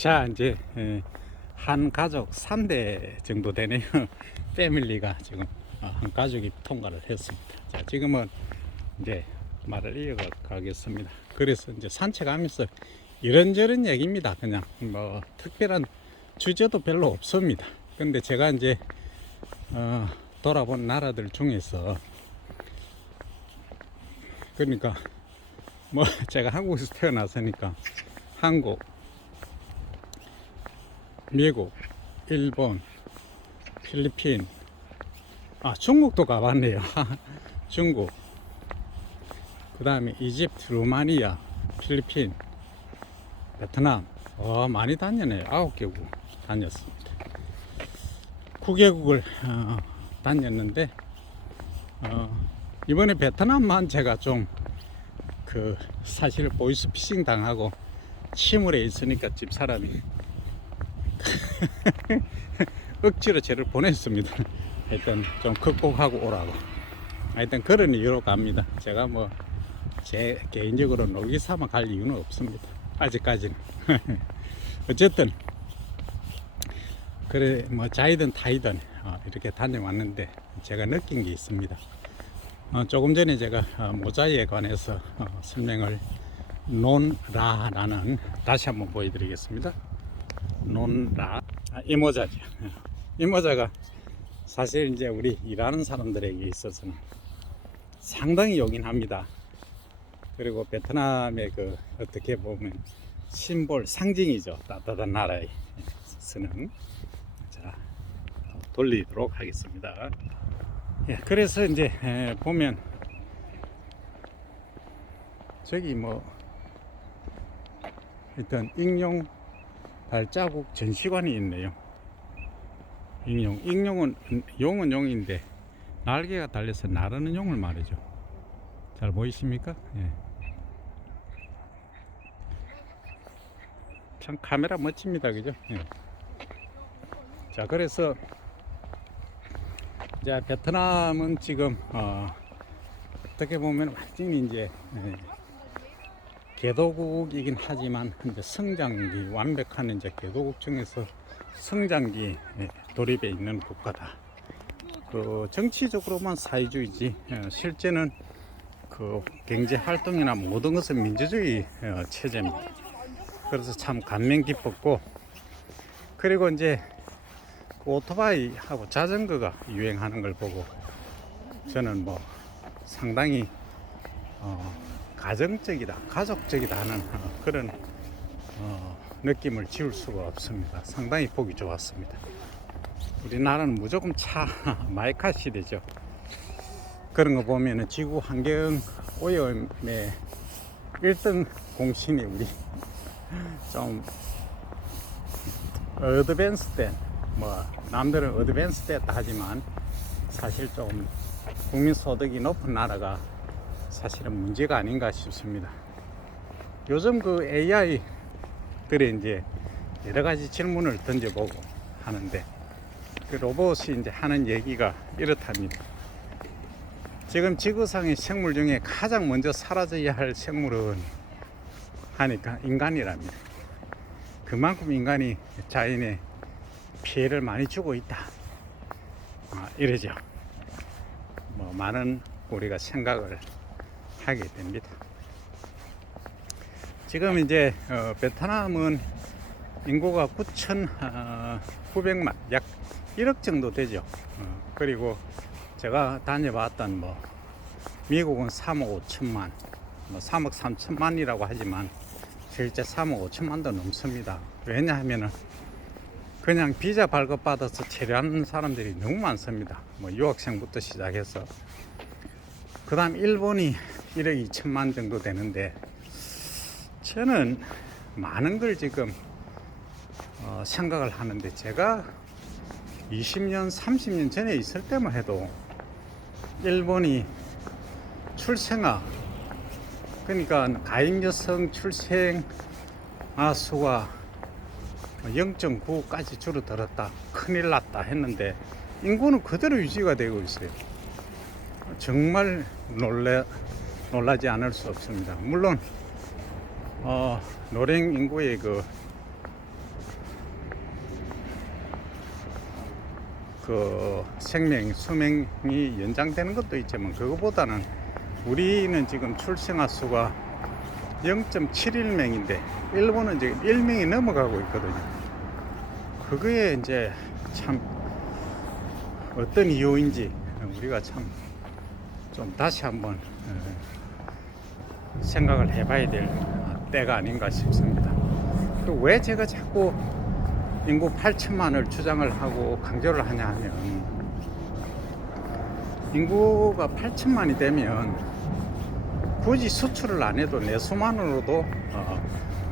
자, 이제 한 가족 3대 정도 되네요. 패밀리가 지금 한 가족이 통과를 했습니다. 자, 지금은 이제 말을 이어가겠습니다. 그래서 이제 산책하면서 이런저런 얘기입니다. 그냥 뭐 특별한 주제도 별로 없습니다. 근데 제가 이제 돌아본 나라들 중에서, 그러니까 뭐 제가 한국에서 태어났으니까 한국, 미국, 일본, 필리핀, 중국도 가봤네요. 중국, 그 다음에 이집트, 루마니아, 필리핀, 베트남, 많이 다녔네요. 9개국 다녔습니다. 9개국을 다녔는데, 이번에 베트남만 제가 좀 사실 보이스피싱 당하고 침울해 있으니까 집사람이 억지로 저를 보냈습니다. 하여튼 좀 극복하고 오라고. 하여튼 그런 이유로 갑니다. 제가 뭐 제 개인적으로 놀기 삼아 갈 이유는 없습니다. 아직까지는. 어쨌든 그래 뭐 자이든 타이든 이렇게 다녀왔는데 제가 느낀 게 있습니다. 조금 전에 제가 모자에 관해서 설명을 논라라는, 다시 한번 보여드리겠습니다. 논라, 이 모자죠. 이 모자가 사실 이제 우리 일하는 사람들에게 있어서는 상당히 요긴합니다. 그리고 베트남의 어떻게 보면 심볼, 상징이죠. 따뜻한 나라에 쓰는. 자, 돌리도록 하겠습니다. 예, 그래서 이제 보면 저기 뭐 일단 익룡 발자국 전시관이 있네요. 익룡은 용은 용인데 날개가 달려서 나르는 용을 말이죠. 잘 보이십니까? 예. 참 카메라 멋집니다, 그죠? 예. 자, 그래서 이제 베트남은 지금 어떻게 보면 완전히 이제 개도국이긴 하지만 이제 성장기, 완벽한 이제 개도국 중에서 성장기 돌입에 있는 국가다. 정치적으로만 사회주의지 실제는 경제 활동이나 모든 것은 민주주의 체제입니다. 그래서 참 감명 깊었고, 그리고 이제 오토바이하고 자전거가 유행하는 걸 보고 저는 뭐 상당히 가정적이다, 가족적이다 하는 그런 느낌을 지울 수가 없습니다. 상당히 보기 좋았습니다. 우리나라는 무조건 차 마이카 시대죠. 그런 거 보면은 지구 환경 오염의 1등 공신이 우리 좀 어드밴스 때, 뭐 남들은 어드밴스 됐다 하지만 사실 좀 국민 소득이 높은 나라가 사실은 문제가 아닌가 싶습니다. 요즘 AI들이 이제 여러 가지 질문을 던져보고 하는데, 로봇이 이제 하는 얘기가 이렇답니다. 지금 지구상의 생물 중에 가장 먼저 사라져야 할 생물은 하니까 인간이랍니다. 그만큼 인간이 자연에 피해를 많이 주고 있다. 이러죠. 뭐 많은 우리가 생각을 하게 됩니다. 지금 이제 베트남은 인구가 9,900만, 약 1억 정도 되죠. 그리고 제가 다녀봤던 미국은 3억 5천만, 3억 3천만이라고 하지만 실제 3억 5천만도 넘습니다. 왜냐하면은 그냥 비자 발급받아서 체류하는 사람들이 너무 많습니다. 유학생부터 시작해서, 그 다음 일본이 1억 2천만 정도 되는데, 저는 많은 걸 지금 생각을 하는데, 제가 20년 30년 전에 있을 때만 해도 일본이 출생아, 그러니까 가임 여성 출생 수가 0.9까지 줄어들었다, 큰일 났다 했는데 인구는 그대로 유지가 되고 있어요. 정말 놀라지 않을 수 없습니다. 물론 노령 인구의 그 수명이 연장되는 것도 있지만 그거보다는 우리는 지금 출생아 수가 0.71명인데 일본은 지금 1명이 넘어가고 있거든요. 그거에 이제 참 어떤 이유인지 우리가 참 좀 다시 한번 생각을 해봐야 될 때가 아닌가 싶습니다. 왜 제가 자꾸 인구 8천만을 주장을 하고 강조를 하냐 하면, 인구가 8천만이 되면 굳이 수출을 안 해도 내수만으로도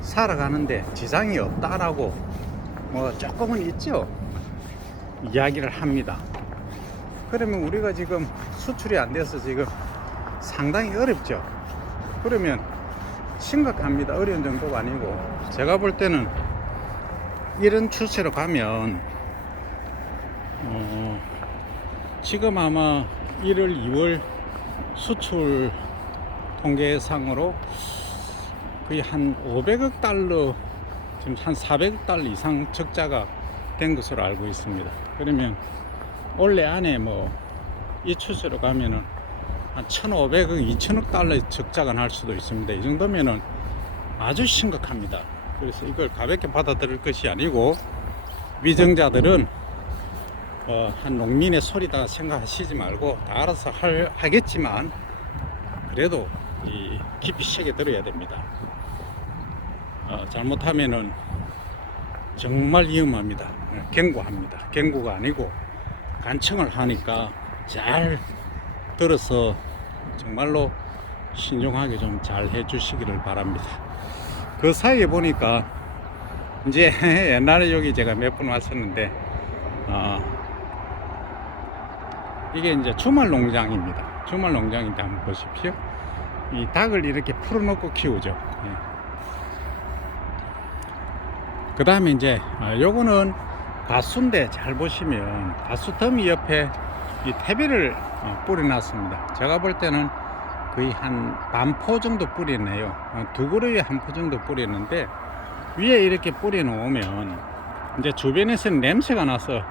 살아가는데 지장이 없다라고 뭐 조금은 있죠, 이야기를 합니다. 그러면 우리가 지금 수출이 안 돼서 지금 상당히 어렵죠. 그러면 심각합니다. 어려운 정도가 아니고, 제가 볼 때는 이런 추세로 가면 지금 아마 1월, 2월 수출 통계상으로 거의 한 500억 달러, 지금 한 400억 달러 이상 적자가 된 것으로 알고 있습니다. 그러면 올해 안에 뭐 이 추세로 가면은 한 1,500억, 2,000억 달러 적자가 날 수도 있습니다. 이 정도면은 아주 심각합니다. 그래서 이걸 가볍게 받아들일 것이 아니고, 위정자들은 한 농민의 소리다 생각하시지 말고 다 알아서 하겠지만, 그래도 깊이 새겨 들어야 됩니다. 잘못하면은 정말 위험합니다. 경고합니다. 경고가 아니고 간청을 하니까 잘 들어서 정말로 신중하게 좀 잘 해주시기를 바랍니다. 그 사이에 보니까 이제 옛날에 여기 제가 몇 번 왔었는데 이게 이제 주말 농장입니다. 주말 농장인데 한번 보십시오. 이 닭을 이렇게 풀어놓고 키우죠. 그 다음에 이제 요거는 가수인데, 잘 보시면 가수 더미 옆에 이 퇴비를 뿌려놨습니다. 제가 볼 때는 거의 한 반포 정도 뿌렸네요. 두 그루에 한 포 정도 뿌렸는데, 위에 이렇게 뿌려놓으면 이제 주변에서는 냄새가 나서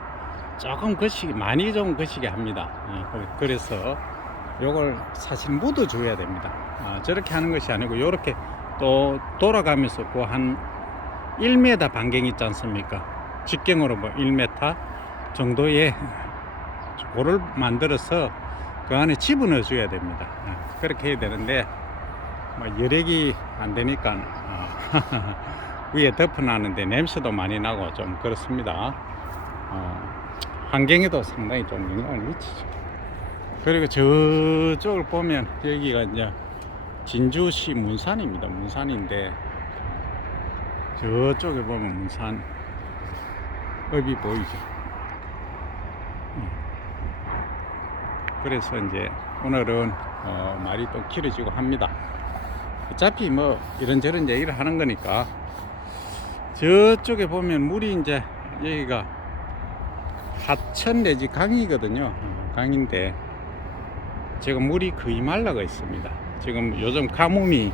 조금 거시기, 많이 좀 거시게 합니다. 그래서 요걸 사실 묻어줘야 됩니다. 저렇게 하는 것이 아니고 이렇게 또 돌아가면서 그 한 1m 반경 있지 않습니까? 직경으로 뭐 1m 정도의 고를 만들어서 그 안에 집어넣어 줘야 됩니다. 그렇게 해야 되는데 뭐 여력이 안 되니까 위에 덮어놨는데 냄새도 많이 나고 좀 그렇습니다. 환경에도 상당히 좀 영향을 미치죠. 그리고 저쪽을 보면 여기가 이제 진주시 문산입니다. 문산인데 저쪽에 보면 문산 읍이 보이죠. 그래서 이제 오늘은 말이 또 길어지고 합니다. 어차피 뭐 이런저런 얘기를 하는 거니까, 저쪽에 보면 물이 이제 여기가 하천 내지 강이거든요. 강인데 지금 물이 거의 말라가 있습니다. 지금 요즘 가뭄이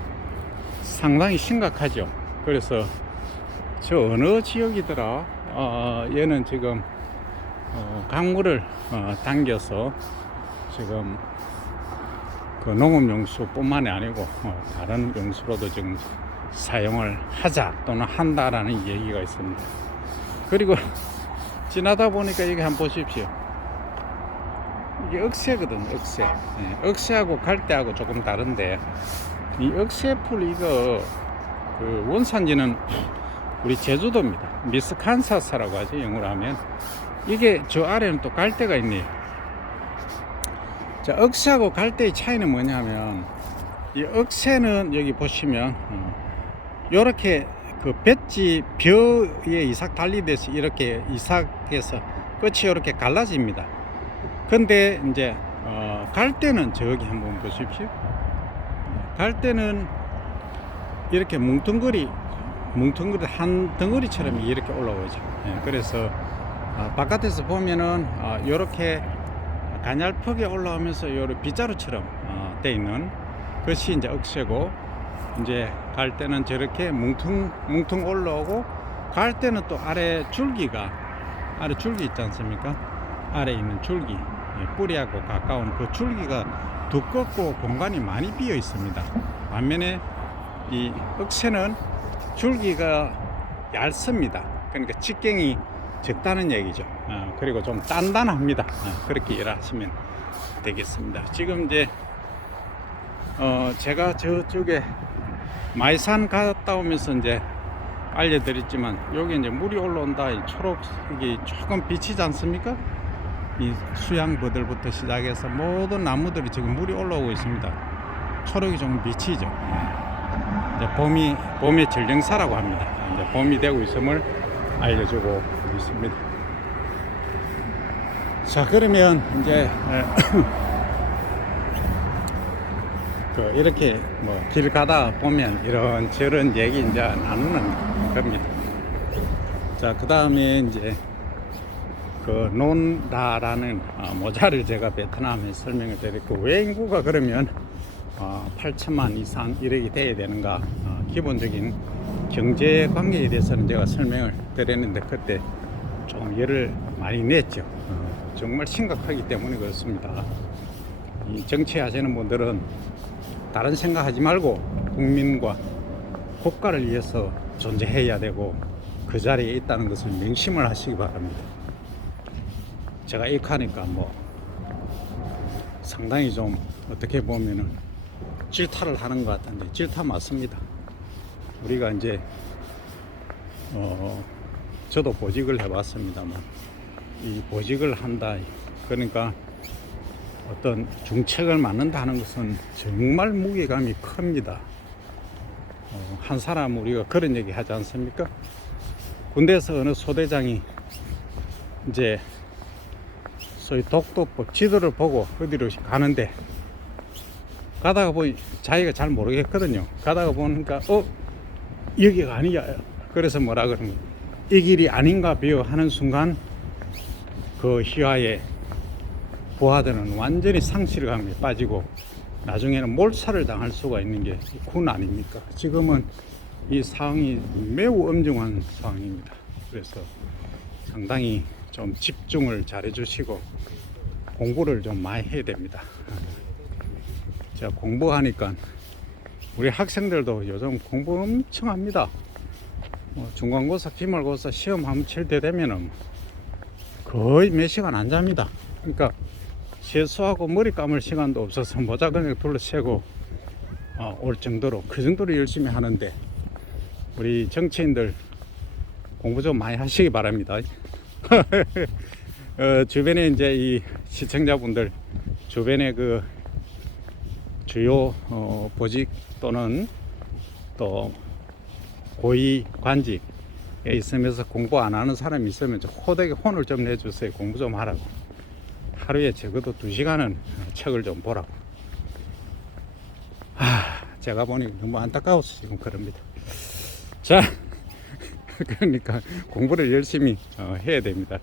상당히 심각하죠. 그래서 저 어느 지역이더라, 얘는 지금 강물을 당겨서 지금 그 농업용수 뿐만이 아니고 다른 용수로도 지금 사용을 하자 또는 한다라는 얘기가 있습니다. 그리고 지나다 보니까 여기 한번 보십시오. 이게 억새거든요. 억새. 억새하고 갈대하고 조금 다른데, 이 억새풀 이거 그 원산지는 우리 제주도입니다. 미스칸사스라고 하죠, 영어로 하면. 이게 저 아래는 또 갈대가 있네요. 자, 억새하고 갈대의 차이는 뭐냐면, 이 억새는 여기 보시면 요렇게 그 배지 벼에 이삭 달리듯이 이렇게 이삭해서 끝이 이렇게 갈라집니다. 근데 이제 갈대는 저기 한번 보십시오. 갈대는 이렇게 뭉텅거리 한 덩어리처럼 이렇게 올라오죠. 그래서 바깥에서 보면은 이렇게 가냘프게 올라오면서 요런 빗자루처럼 돼 있는 것이 이제 억새고, 이제 갈 때는 저렇게 뭉퉁 올라오고, 갈 때는 또 아래 줄기 있지 않습니까? 아래에 있는 줄기, 뿌리하고 가까운 그 줄기가 두껍고 공간이 많이 비어 있습니다. 반면에 이 억새는 줄기가 얇습니다. 그러니까 직경이 적다는 얘기죠. 그리고 좀 단단합니다. 그렇게 이해하시면 되겠습니다. 지금 이제 제가 저쪽에 마이산 갔다 오면서 이제 알려드렸지만 여기 이제 물이 올라온다. 이 초록색이 조금 비치지 않습니까? 이 수양버들부터 시작해서 모든 나무들이 지금 물이 올라오고 있습니다. 초록이 조금 비치죠. 이제 봄의 전령사라고 합니다. 이제 봄이 되고 있음을 알려주고 있습니다. 자, 그러면 이제 이렇게 뭐 길 가다 보면 이런 저런 얘기 이제 나누는 겁니다. 자, 그 다음에 이제 그 논다라는 모자를 제가 베트남에 설명을 드렸고, 왜 인구가 그러면 8천만 이상 이렇게 돼야 되는가, 기본적인 경제 관계에 대해서는 제가 설명을 드렸는데 그때 좀 열을 많이 냈죠. 정말 심각하기 때문에 그렇습니다. 이 정치하시는 분들은 다른 생각하지 말고 국민과 국가를 위해서 존재해야 되고 그 자리에 있다는 것을 명심을 하시기 바랍니다. 제가 익하니까 뭐 상당히 좀 어떻게 보면은 질타를 하는 것 같은데 질타 맞습니다. 우리가 이제 저도 보직을 해봤습니다만 이 보직을 한다, 그러니까 어떤 중책을 맡는다는 것은 정말 무게감이 큽니다. 한 사람 우리가 그런 얘기 하지 않습니까? 군대에서 어느 소대장이 이제 소위 독도법 지도를 보고 어디로 가는데 가다가 보니 자기가 잘 모르겠거든요. 가다가 보니까 여기가 아니야. 그래서 뭐라 그러면 이 길이 아닌가 봐요 하는 순간 그 희화에 부하들은 완전히 상실감에 빠지고 나중에는 몰살을 당할 수가 있는 게 군 아닙니까? 지금은 이 상황이 매우 엄중한 상황입니다. 그래서 상당히 좀 집중을 잘 해주시고 공부를 좀 많이 해야 됩니다. 제가 공부하니까 우리 학생들도 요즘 공부 엄청 합니다. 중간고사, 기말고사 시험 한번 칠 때 되면은 거의 몇 시간 안 잡니다. 그러니까 세수하고 머리 감을 시간도 없어서 모자 그냥 둘러채고 올 정도로, 그 정도로 열심히 하는데 우리 정치인들 공부 좀 많이 하시기 바랍니다. 주변에 이제 이 시청자분들 주변에 그 주요 보직 또는 또 고위 관직에 있으면서 공부 안 하는 사람이 있으면 좀 호되게 혼을 좀 내주세요. 공부 좀 하라고. 하루에 적어도 2시간은 책을 좀 보라고. 제가 보니 너무 안타까워서 지금 그럽니다. 자, 그러니까 공부를 열심히 해야 됩니다.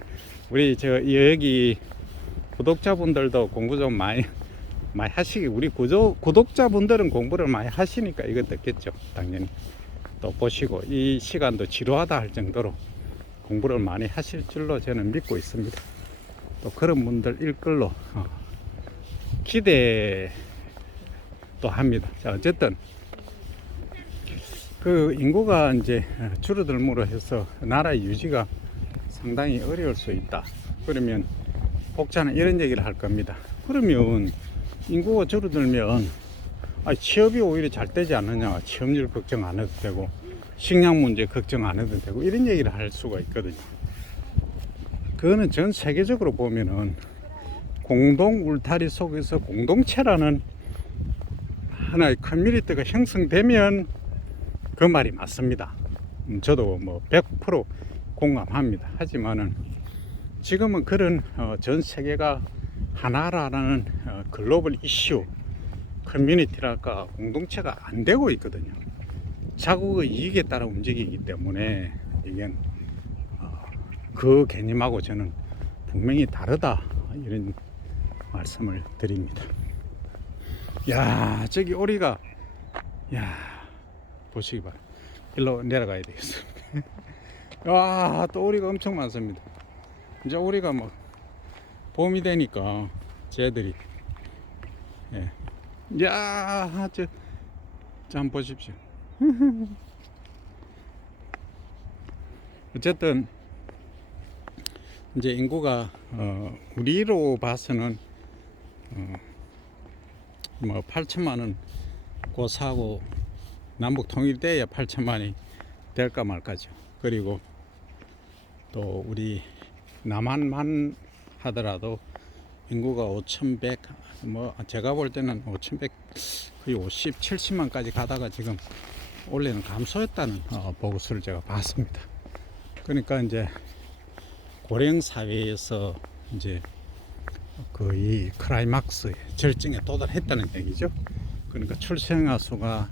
우리 여기 구독자분들도 공부 좀 많이 하시기, 우리 구독자분들은 공부를 많이 하시니까 이거 듣겠죠. 당연히 또 보시고 이 시간도 지루하다 할 정도로 공부를 많이 하실 줄로 저는 믿고 있습니다. 또 그런 분들 일걸로 기대도 합니다. 자, 어쨌든 그 인구가 이제 줄어들므로 해서 나라의 유지가 상당히 어려울 수 있다. 그러면 혹자는 이런 얘기를 할 겁니다. 그러면 인구가 줄어들면 취업이 오히려 잘 되지 않느냐, 취업률 걱정 안 해도 되고 식량 문제 걱정 안 해도 되고 이런 얘기를 할 수가 있거든요. 그거는 전 세계적으로 보면은 공동 울타리 속에서 공동체라는 하나의 커뮤니티가 형성되면 그 말이 맞습니다. 저도 뭐 100% 공감합니다. 하지만은 지금은 그런 전 세계가 하나라는 글로벌 이슈 커뮤니티랄까 공동체가 안 되고 있거든요. 자국의 이익에 따라 움직이기 때문에 이게 그 개념하고 저는 분명히 다르다, 이런 말씀을 드립니다. 야, 저기 오리가, 야, 보시기 바랍니다. 일로 내려가야 되겠습니다. 와, 또 오리가 엄청 많습니다. 이제 오리가 뭐 봄이 되니까 쟤들이 예. 야, 저 한번 보십시오. 어쨌든 이제 인구가 우리로 봐서는 뭐 8천만은 고사하고 남북 통일돼야 8천만이 될까 말까죠. 그리고 또 우리 남한만 하더라도 인구가 5,100, 뭐 제가 볼 때는 5,100 거의 50, 70만까지 가다가 지금 원래는 감소했다는 보고서를 제가 봤습니다. 그러니까 이제 고령 사회에서 이제 거의 클라이막스 절정에 도달했다는 얘기죠. 그러니까 출생아 수가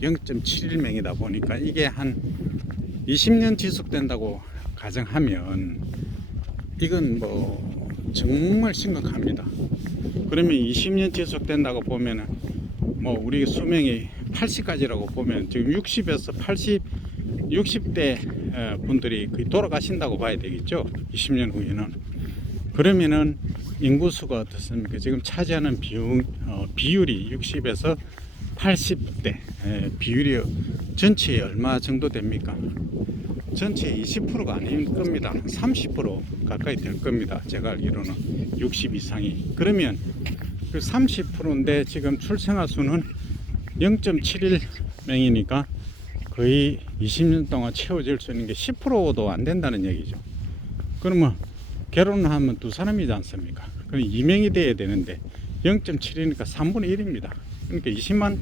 0.71명이다 보니까 이게 한 20년 지속된다고 가정하면 이건 뭐 정말 심각합니다. 그러면 20년 지속된다고 보면은 뭐 우리 수명이 80까지라고 보면 지금 60에서 80, 60대 분들이 거의 돌아가신다고 봐야 되겠죠. 20년 후에는. 그러면은 인구수가 어떻습니까? 지금 차지하는 비율이 60에서 80대 비율이 전체에 얼마 정도 됩니까? 전체의 20%가 아닐 겁니다. 30% 가까이 될 겁니다. 제가 알기로는 60 이상이. 그러면 그 30%인데 지금 출생아 수는 0.71명이니까 거의 20년 동안 채워질 수 있는 게 10%도 안 된다는 얘기죠. 그러면 결혼을 하면 두 사람이지 않습니까? 그럼 2명이 돼야 되는데 0.7이니까 3분의 1입니다. 그러니까 20만,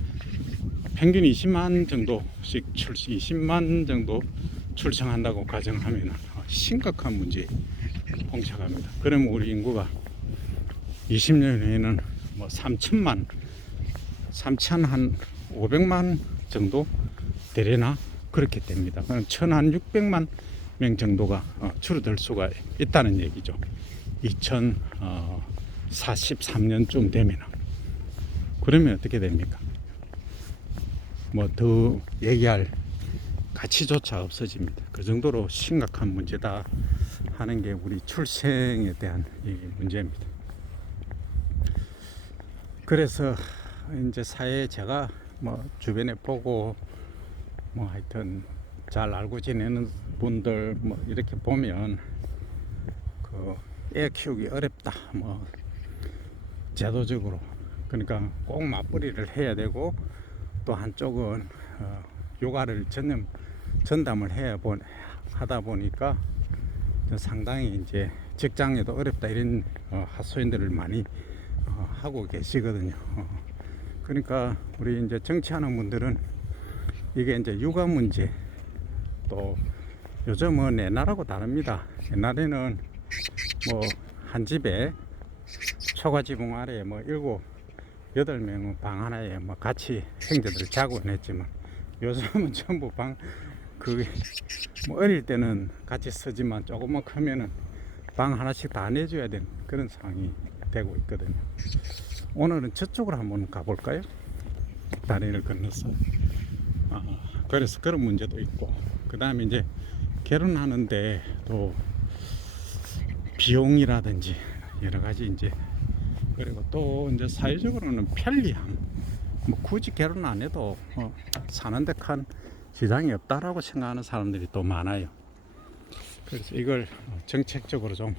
평균 20만 정도씩 20만 정도 출생한다고 가정하면 심각한 문제에 봉착합니다. 그러면 우리 인구가 20년 후에는 뭐 3천 한 500만 정도 되려나 그렇게 됩니다. 그럼 1,600만 명 정도가 줄어들 수가 있다는 얘기죠. 2043년쯤 되면. 그러면 어떻게 됩니까? 뭐 더 얘기할 가치조차 없어집니다. 그 정도로 심각한 문제다 하는 게 우리 출생에 대한 이 문제입니다. 그래서 이제 사회에 제가 뭐 주변에 보고 뭐 하여튼 잘 알고 지내는 분들 뭐 이렇게 보면 그 애 키우기 어렵다 뭐 제도적으로 그러니까 꼭 맞벌이를 해야 되고 또 한쪽은 육아를 전담을 하다 보니까 상당히 이제 직장에도 어렵다 이런 하소연들을 많이 하고 계시거든요. 그러니까 우리 이제 정치하는 분들은 이게 이제 육아 문제 또 요즘은 옛날하고 다릅니다. 옛날에는 뭐 한 집에 초가지붕 아래에 뭐 7, 8명은 방 하나에 뭐 같이 형제들 자고는 했지만 요즘은 전부 뭐 어릴 때는 같이 쓰지만 조금만 크면은 방 하나씩 다 내줘야 되는 그런 상황이 되고 있거든요. 오늘은 저쪽으로 한번 가볼까요? 다리를 건너서. 그래서 그런 문제도 있고, 그 다음에 이제 결혼하는데 또 비용이라든지 여러 가지 이제 그리고 또 이제 사회적으로는 편리함. 뭐 굳이 결혼 안 해도 사는데 큰 지장이 없다라고 생각하는 사람들이 또 많아요. 그래서 이걸 정책적으로 좀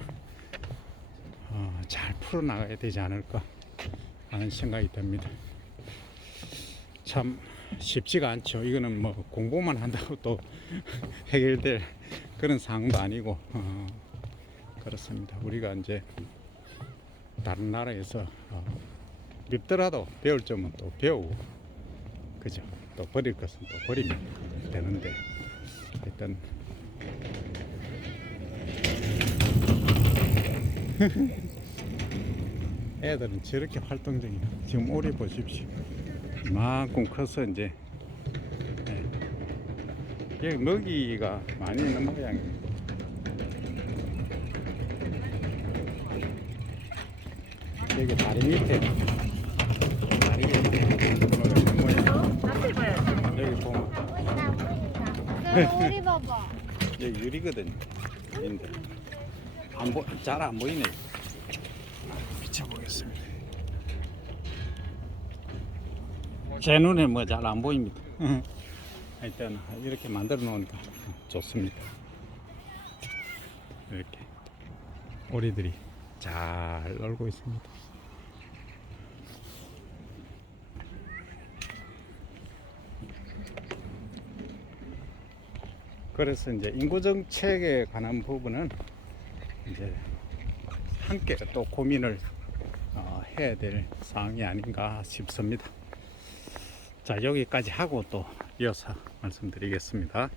잘 풀어나가야 되지 않을까 하는 생각이 듭니다. 참 쉽지가 않죠. 이거는 뭐 공부만 한다고 또 해결될 그런 상황도 아니고 그렇습니다. 우리가 이제 다른 나라에서 밉더라도 배울 점은 또 배우고 그죠. 또 버릴 것은 또 버리면 되는데 일단 애들은 저렇게 활동적이네. 지금 오리 보십시오. 이만큼 커서 이제 여기 먹이가 많이 있는 모양이에요. 여기 다리 밑에 여기 보면 우리 봐봐. 여기 유리거든요. 근데 잘 안 보이네. 비춰보겠습니다. 제 눈에 뭐 잘 안 보입니다. 하여튼 이렇게 만들어 놓으니까 좋습니다. 이렇게 오리들이 잘 놀고 있습니다. 그래서 이제 인구 정책에 관한 부분은 이제 함께 또 고민을 해야 될 사항이 아닌가 싶습니다. 자, 여기까지 하고 또 이어서 말씀드리겠습니다.